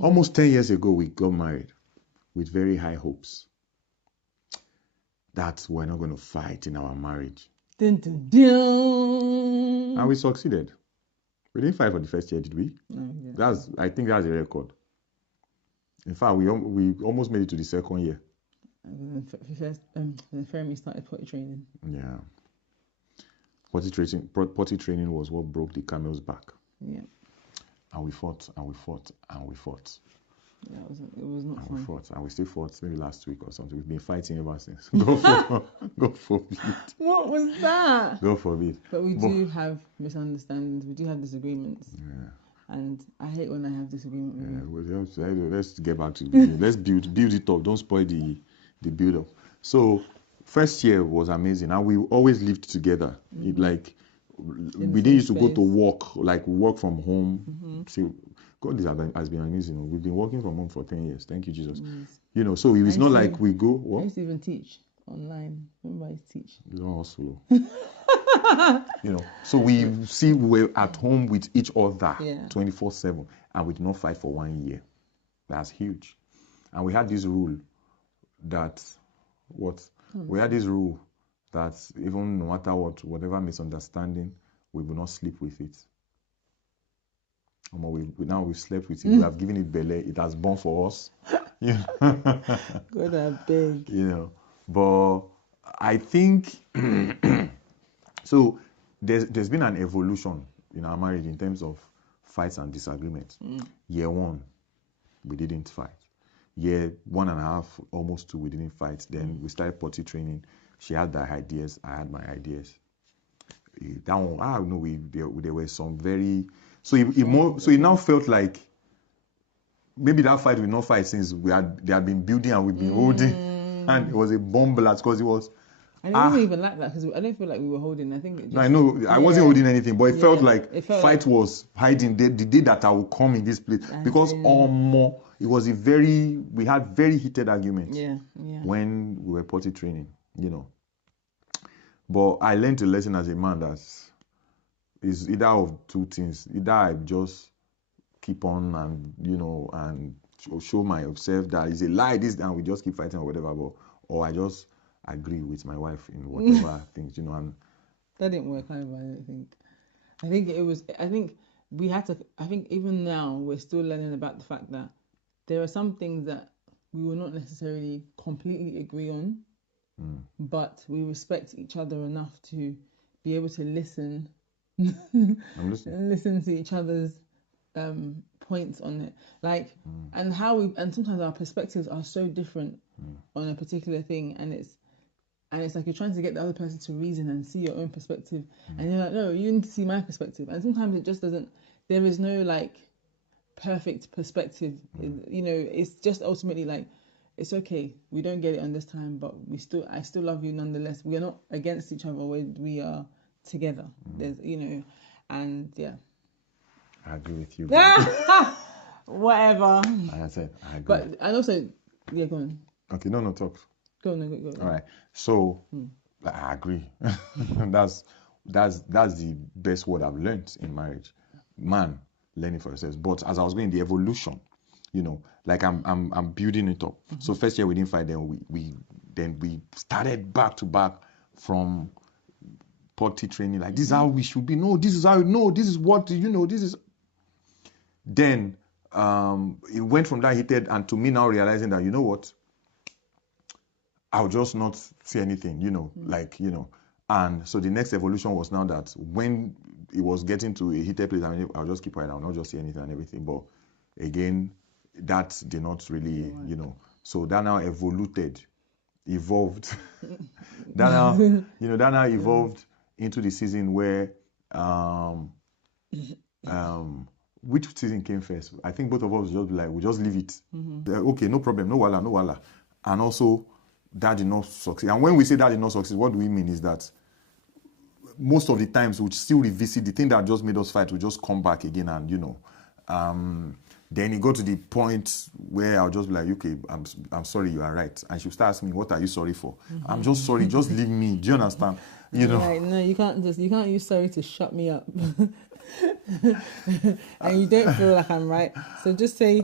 Almost 10 years ago, we got married with very high hopes that we're not going to fight in our marriage. Dun, dun, dun. And we succeeded. We didn't fight for the first year, did we? No, yeah. I think that's a record. In fact, we almost made it to the second year. And then Fermi started potty training. Yeah. Potty training was what broke the camel's back. Yeah. And we fought, and we fought, and we fought. Yeah, it was not And fun. we fought, and we still fought maybe last week or something. We've been fighting ever since. God forbid. What was that? God forbid. But we do have misunderstandings. We do have disagreements. Yeah. And I hate when I have disagreement with you. Well, let's get back to the beginning. Let's build it up. Don't spoil the build up. So first year was amazing, and we always lived together. We didn't used to go to work, like work from home. See, God has been amazing. We've been working from home for 10 years. Thank you, Jesus. Yes. So it's not like we go. I What? used to even teach online. Remember I used to teach. You don't hustle. So we're at home with each other 24/7, and we did not fight for 1 year. That's huge. And we had this rule that even no matter whatever misunderstanding, we will not sleep with it. We've slept with it. We have given it belly. It has born for us. God, I beg. But I think so. There's been an evolution in our marriage in terms of fights and disagreements. Year 1, we didn't fight. Year 1.5, almost 2, we didn't fight. Then we started potty training. She had her ideas, I had my ideas. That one, I don't know. There were some very. So it now felt like maybe that fight we not fight since they had been building and we've been holding, and it was a bomb blast because it was. And it wasn't even like that because I don't feel like we were holding. I think. I know I wasn't holding anything, but it felt like fight was hiding. The day that I would come in this place because it was we had very heated arguments. Yeah. When we were potty training, But I learned a lesson as a man that is either of two things. Either I just keep on and show myself that it's a lie, and we just keep fighting or whatever, or I just agree with my wife in whatever things, and that didn't work either, I don't think. I think we had to, I think even now we're still learning about the fact that there are some things that we will not necessarily completely agree on, but we respect each other enough to be able to listen listen to each other's points on it, and and sometimes our perspectives are so different on a particular thing, and it's like you're trying to get the other person to reason and see your own perspective, and you're like, no, you need to see my perspective, and sometimes it just doesn't. There is no perfect perspective. It's just ultimately it's okay. We don't get it on this time, but I still love you nonetheless. We are not against each other. We are together. There's and yeah. I agree with you. Whatever. Like I said, I agree. But and also, yeah, go on. Okay, no, talk. Go on. All right. So I agree. that's the best word I've learned in marriage. Man, learning for yourself. But as I was going, the evolution, I'm building it up. So first year we didn't fight. Then we started back to back from potty training. This is how we should be. No, this is how. No, this is what this is. Then it went from that heated and to me now realizing that what, I'll just not say anything. And so the next evolution was now that when it was getting to a heated place, I'll just keep quiet. I'll not just say anything and everything. But again, that did not really, So that now evolved. that now evolved into the season where, which season came first? I think both of us just we just leave it. Okay, no problem, no wala. And also, that did not succeed. And when we say that did not succeed, what do we mean is that most of the times we'll still revisit the thing that just made us fight. We'll just come back again and, then it got to the point where I'll just be like, okay, I'm sorry, you are right. And she'll start asking me, what are you sorry for? I'm just sorry, just leave me. Do you understand? Right, no, you can't use sorry to shut me up. And you don't feel like I'm right. So just say,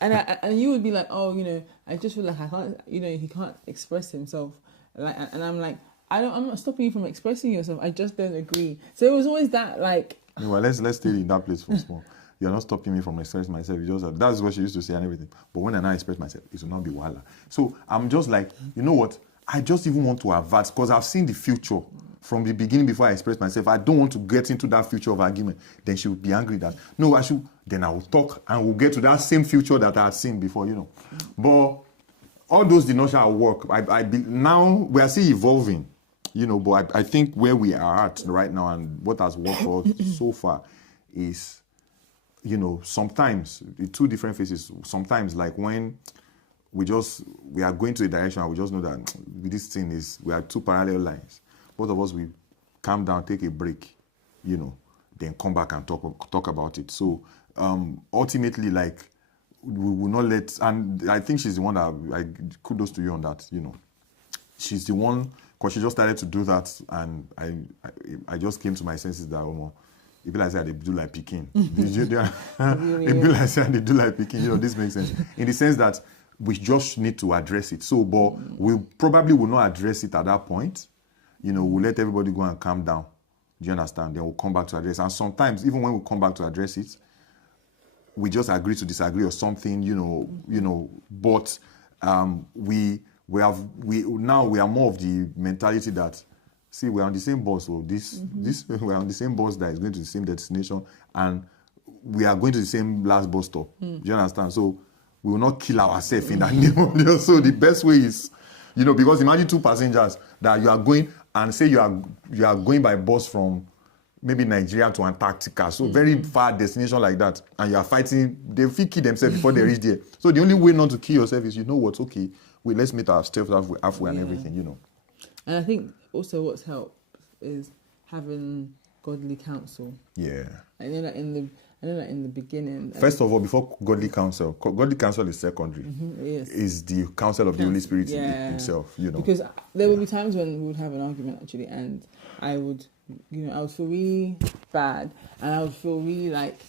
And you would be like, oh, I just feel like I can't, he can't express himself. Like, and I'm like, I'm not stopping you from expressing yourself. I just don't agree. So it was always that, like. Well, let's stay in that place for small. You're not stopping me from expressing myself. You just that's what she used to say and everything. But when I now express myself, it will not be wahala. So I'm just like, you know what? I just even want to advance because I've seen the future from the beginning before I express myself. I don't want to get into that future of argument. Then she would be angry that no, I should. Then I will talk and we'll get to that same future that I had seen before, But all those did not shall work. Now we are still evolving, But I think where we are at right now and what has worked for us so far is, sometimes the two different phases. Sometimes like when we are going to a direction and we just know that this thing we are two parallel lines. Both of us, we calm down, take a break, then come back and talk about it. So ultimately, like, we will not let, and I think she's the one that, kudos to you on that, She's the one, because she just started to do that, and I just came to my senses that, it be like say they do like Peking. It be like say they do like Peking. This makes sense. In the sense that we just need to address it. So, but we probably will not address it at that point. We'll let everybody go and calm down. Do you understand? Then we'll come back to address it. And sometimes, even when we come back to address it, we just agree to disagree or something, But we are more of the mentality that, see, we're on the same bus. So we're on the same bus that is going to the same destination, and we are going to the same last bus stop. Do you understand? So we will not kill ourselves in that name. So the best way is, because imagine two passengers that you are going and say you are going by bus from maybe Nigeria to Antarctica, so very far destination like that, and you are fighting, they will kill themselves before they reach there. So the only way not to kill yourself is, okay, let's meet ourselves halfway and everything, And I think also what's helped is having godly counsel. Yeah. I know that in the beginning. First of all, before godly counsel is secondary. Yes. Is the counsel of the Holy Spirit himself, Because there will be times when we would have an argument actually, and I would feel really bad, and I would feel really like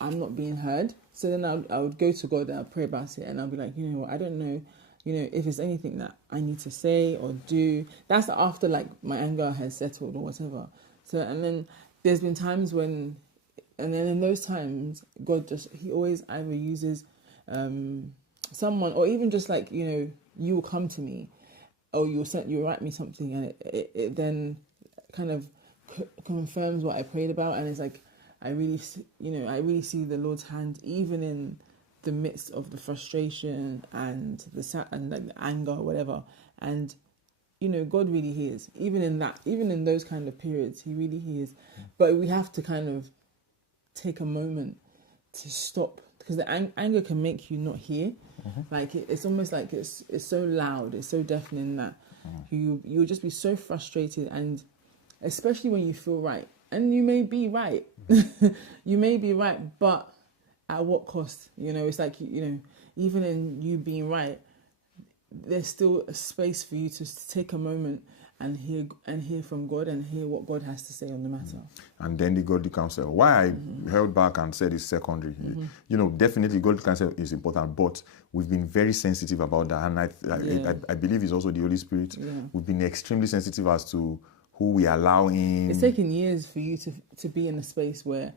I'm not being heard. So then I would go to God and I'd pray about it, and I'll be like, what, I don't know, if there's anything that I need to say or do. That's after like my anger has settled or whatever. So, and then there's been times when, and then in those times, God he always either uses someone, or even just like, you will come to me, or you'll write me something, and it then kind of confirms what I prayed about, and it's like I really see the Lord's hand even in the midst of the frustration and the anger or whatever, and God really hears even in those kind of periods. He really hears, but we have to kind of take a moment to stop, because the anger can make you not hear. Like it's almost like it's so loud, it's so deafening that you'll just be so frustrated, and especially when you feel right, and you may be right, but at what cost? It's like, even in you being right, there's still a space for you to take a moment and hear from God and hear what God has to say on the matter. And then the godly counsel. Why I held back and said it's secondary. Definitely godly counsel is important, but we've been very sensitive about that, and I believe it's also the Holy Spirit. Yeah. We've been extremely sensitive as to who we allow in. It's taken years for you to be in a space where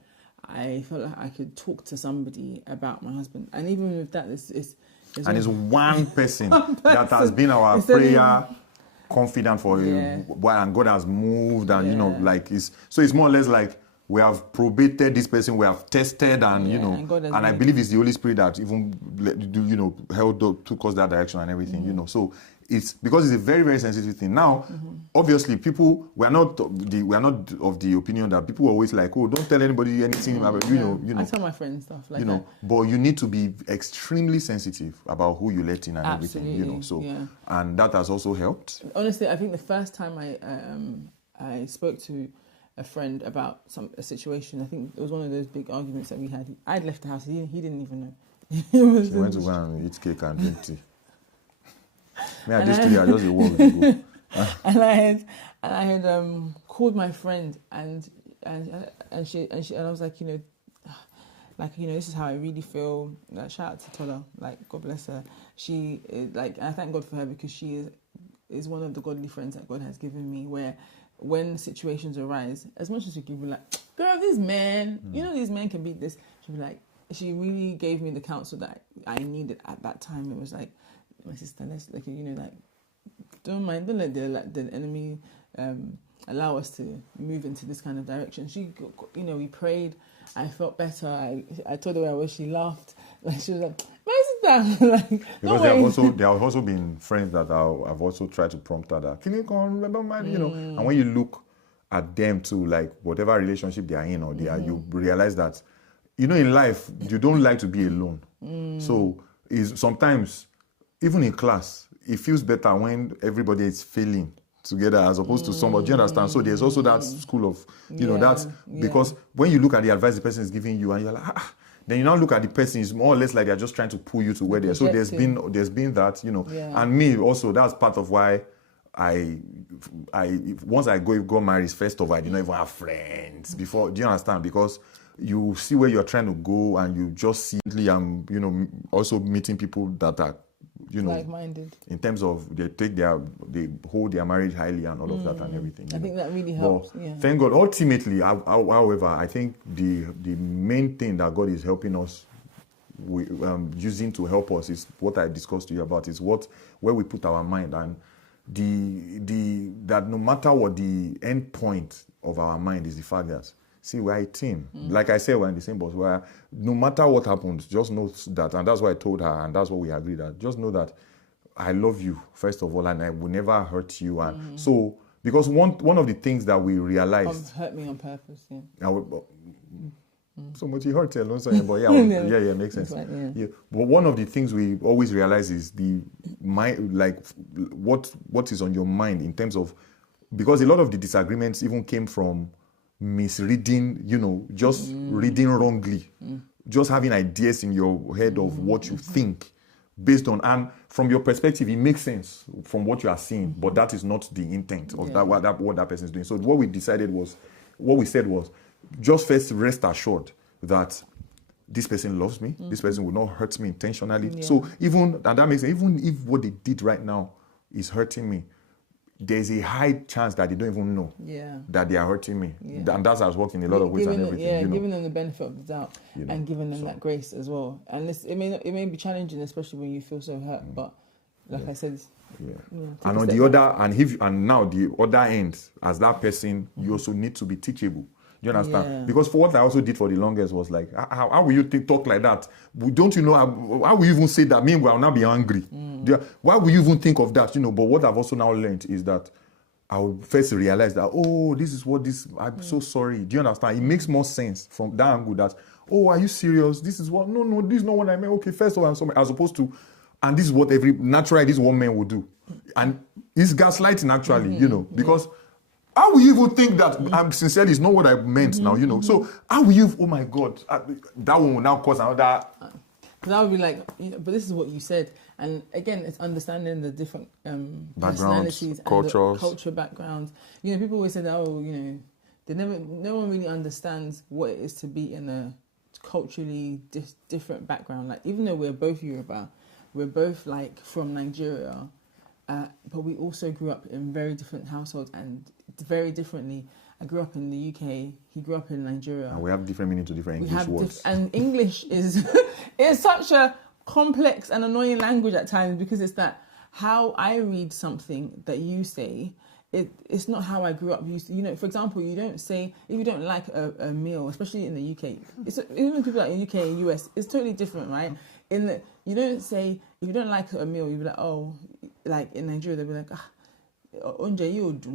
I felt like I could talk to somebody about my husband, and even with that, it's one person that has been our prayer confidant for him, and God has moved, and it's more or less like we have probated this person, we have tested, and and I believe it's the Holy Spirit that even took us that direction and everything, so it's because it's a very, very sensitive thing. Now, obviously, people we are not of the opinion that people are always like, oh, don't tell anybody anything about I tell my friends stuff like that. But you need to be extremely sensitive about who you let in and everything. And that has also helped. Honestly, I think the first time I spoke to a friend about a situation, I think it was one of those big arguments that we had. I'd left the house. He didn't even know. She went to go and eat cake and drink tea. I just a walk to go. And I had called my friend and I was like, like, this is how I really feel. Like, shout out to Tola, like, God bless her. She is, like, I thank God for her because she is one of the godly friends that God has given me, where when situations arise, as much as you can be like, girl, this man, these men can beat this. She'll be like, she really gave me the counsel that I needed at that time. It was like, my sister, let's, like, don't let the enemy allow us to move into this kind of direction. She, we prayed. I felt better. I told her where I was. She laughed. Like, she was like, my sister. Like, because there have also been friends that I've also tried to prompt her that, can you come, remember, man, And when you look at them too, like whatever relationship they are in or they are, you realize that, in life, you don't like to be alone. So sometimes, even in class, it feels better when everybody is failing together as opposed to somebody. Do you understand? So there's also that school of, because when you look at the advice the person is giving you and you're like, then you now look at the person, it's more or less like they're just trying to pull you to where they're. So there's been that, and me also, that's part of why I once I got married, first of all, I did not even have friends before. Do you understand? Because you see where you're trying to go and you just see, also meeting people that are, like-minded in terms of they hold their marriage highly and all of that and everything. I think that really helps. Thank God. Ultimately, however, I think the main thing that God is helping us with, using to help us is what I discussed to you about, is where we put our mind, and that no matter what the end point of our mind is, the fact that, see, we're a team. Like I said, we're in the same boat. No matter what happens, just know that. And that's what I told her, and that's what we agreed that. Just know that I love you, first of all, and I will never hurt you. And so, because one of the things that we realized... hurt me on purpose, So much he hurt her, but yeah, makes sense. Like, But one of the things we always realize is the mind, like what is on your mind in terms of... Because a lot of the disagreements even came from misreading, just reading wrongly, just having ideas in your head of what you think based on, and from your perspective, it makes sense from what you are seeing, but that is not the intent of what that person is doing. So what we said was, just first rest assured that this person loves me, this person will not hurt me intentionally. Yeah. So even if what they did right now is hurting me, there's a high chance that they don't even know that they are hurting me. And that's how it's working in a lot of ways and everything. Giving them the benefit of the doubt and giving them that grace as well. And it may be challenging, especially when you feel so hurt. But like I said, and on the other, and now the other end, as that person, you also need to be teachable. You understand? Yeah. Because for what I also did for the longest was like, how will you talk like that? Don't you know, how will you even say that? Meanwhile, I'll now be angry. Why will you even think of that? But what I've also now learned is that I will first realize that, I'm so sorry. Do you understand? It makes more sense from that angle that, are you serious? This is what, no, this is not what I meant. Okay, first of all, I'm sorry. As opposed to, and this is what naturally this one man would do. And it's gaslighting actually, because how will you even think that I'm sincerely, it's not what I meant now, So how will you, oh my God, that one will now cause another. That would be like, but this is what you said. And again, it's understanding the different personalities, cultures, and the culture backgrounds. People always say that, no one really understands what it is to be in a culturally different background. Like, even though we're both Yoruba, we're both like from Nigeria, but we also grew up in very different households and very differently. I grew up in the UK. He grew up in Nigeria. And we have different meaning to different English words. And English is such a complex and annoying language at times, because it's that how I read something that you say, it's not how I grew up. For example, you don't say, if you don't like a meal, especially in the UK, even people like in the UK and US, it's totally different, right? You don't say, if you don't like a meal, you'll be like, like in Nigeria, they'll be like,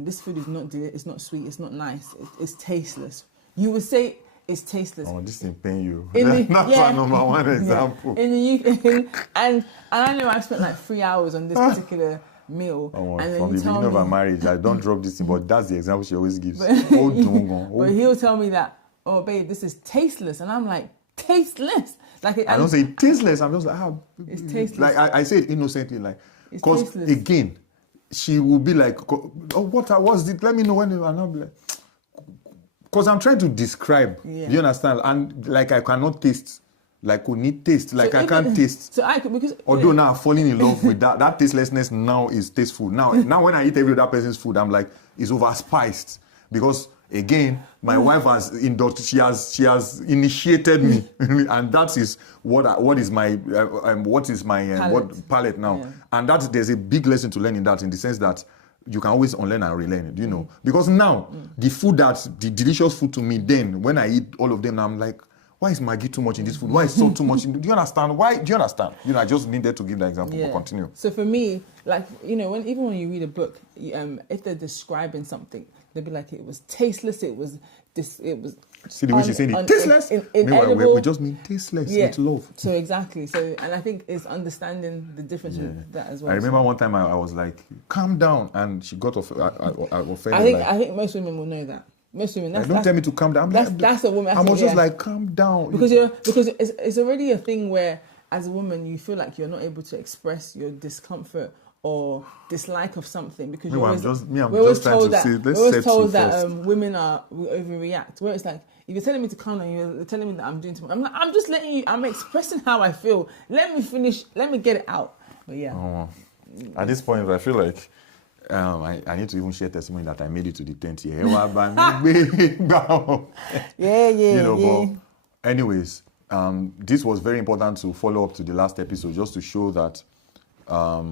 this food is it's not sweet, it's not nice, it's tasteless. You would say it's tasteless. Oh, this didn't pain you. That's our number one example. In the UK, and I know I've spent like 3 hours on this particular meal. And from the beginning of our marriage, I don't drop this thing, but that's the example she always gives. But he'll tell me that, babe, this is tasteless, and I'm like, tasteless? Like I don't say tasteless. I'm just like, it's tasteless. Like I say it innocently, like, because again, she will be like, what was it? Let me know when. And I'll be like, because I'm trying to describe. Yeah. Do you understand? And like I cannot taste. Like we need taste. Like I can't taste. So because although now I'm falling in love with that tastelessness now is tasteful. Now when I eat every other person's food, I'm like, it's overspiced. Because again, my wife has she has initiated me, and that is what is my palate now. Yeah. And there's a big lesson to learn in that, in the sense that you can always unlearn and relearn it, you know. Because now the delicious food to me, then when I eat all of them, I'm like, why is Maggi too much in this food? Why is salt too much? Do you understand? Why? Do you understand? You know, I just needed to give that example. But continue. So for me, like, you know, even when you read a book, if they're describing something, they'll be like, it was tasteless. It was this. It was. See the way she's saying it, tasteless. Meanwhile, we just mean tasteless with love. So exactly. So, and I think it's understanding the difference with that as well. I remember one time I was like, calm down, and she got offended. I think most women will know that. Most women. Don't tell me to calm down. That's a woman. I was just like, calm down. Because it's already a thing where, as a woman, you feel like you're not able to express your discomfort or dislike of something because we're always told that women we overreact. Where it's like, if you're telling me to calm down, you're telling me that I'm doing too much. I'm just letting you. I'm expressing how I feel. Let me finish. Let me get it out. But yeah. At this point, I feel like. I need to even share testimony that I made it to the 10th year. But anyways, this was very important to follow up to the last episode, just to show that what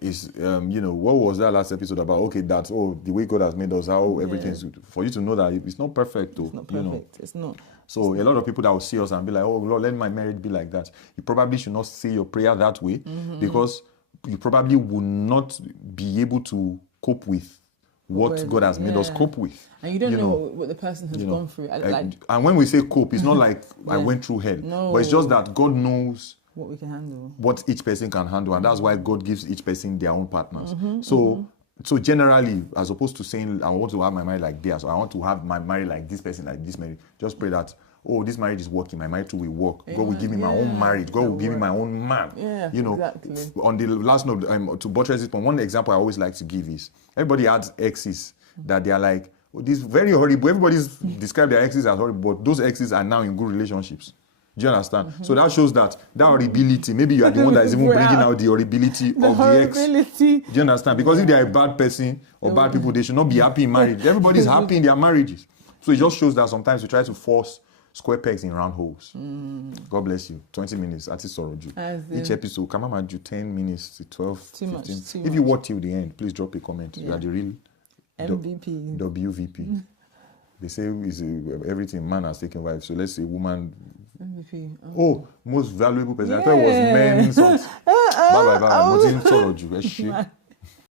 was that last episode about? Okay, that's the way God has made us, how everything's for you to know that it's not perfect though. It's not perfect. It's not. So a lot of people that will see us and be like, oh Lord, let my marriage be like that. You probably should not say your prayer that way, because you probably will not be able to cope with what God has made us cope with. And you don't know what the person has gone through. And when we say cope, it's not like I went through hell. No. But it's just that God knows what we can handle. What each person can handle. And that's why God gives each person their own partners. So generally, as opposed to saying, I want to have my marriage like this, or I want to have my marriage like this person, like this marriage, just pray that, this marriage is working, my marriage too will work. God will give me my own marriage. God will give me my own man. Yeah, exactly. On the last note, to buttress this point, one example I always like to give is, everybody has exes that they are like, this is very horrible. Everybody's described their exes as horrible, but those exes are now in good relationships. Do you understand? So that shows that horribility, maybe you are the one that is even bringing out the horribility of the ex. Do you understand? Because if they are a bad person or bad people, they should not be happy in marriage. Everybody's happy in their marriages. So it just shows that sometimes we try to force square pegs in round holes. God bless you. 20 minutes. That's Soroju. Each episode, come on, do 10 minutes to 12, 15. If you watch till the end, please drop a comment. You are the real MVP. WVP. They say everything man has taken wife. So let's say woman. MVP. Most valuable person. I thought it was men. Bye. Soroju.